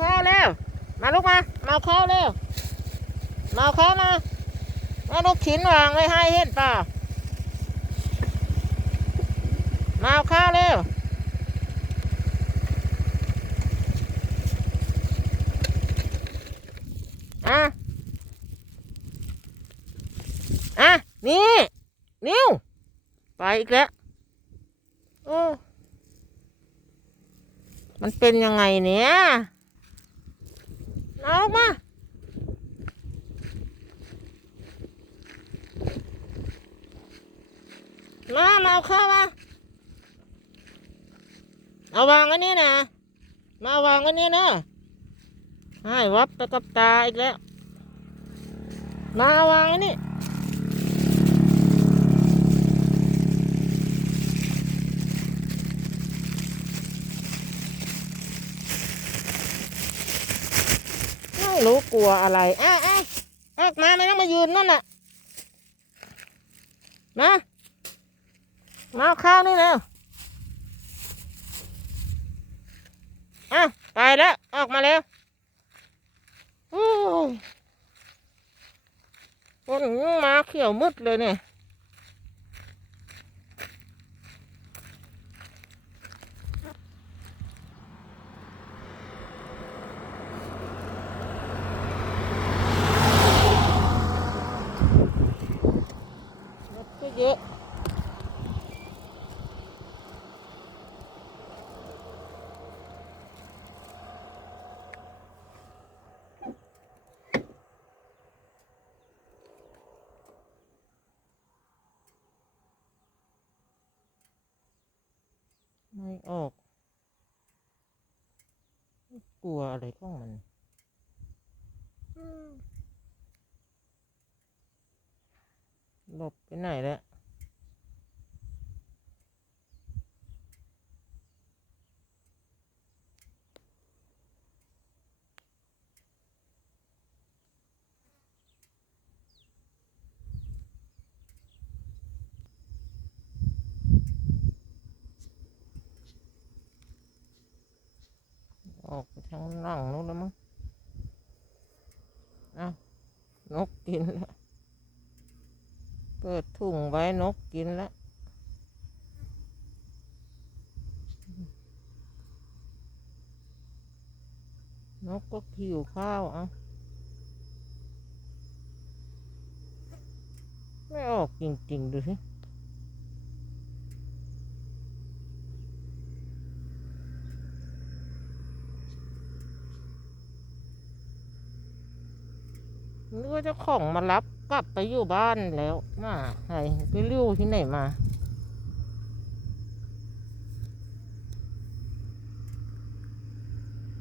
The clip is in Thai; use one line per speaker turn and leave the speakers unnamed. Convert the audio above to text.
มาลูกมามาเข้าวเร็ว มาเข้าวมามาลูกชิ้นวางไว้ให้เห็นเปล่า มาเข้าวเร็วอะอะนี่นิ้วไปอีกแล้วโอ้มันเป็นยังไงเนี่ย เอาออกมามามาเอาข้ามาเอาวางไว้นี่นะมาวางไว้นี่นะให้วับไปกับตาอีกแล้ว มาวางไว้นี่ รู้กลัวอะไรอะอะออกมาไม่ต้องมายืนนั่นน่ะมามาข้าวนี่แล้วอ้าวไปแล้ว ออกมาแล้วโอ้ยคนมาเขียวมืดเลยเนี่ย ไม่ออก กลัวอะไรของมันอืมหลบไปไหนแล้ว ทางหลังนู้นแล้วมั้งเอานกกินแล้ว เปิดถุงไว้นกกินแล้ว นกก็หิวข้าวเอาไม่ออกจริงๆดูสิ นึกว่าเจ้าของมารับกลับไปอยู่บ้านแล้วมาไปริ้วที่ไหนมา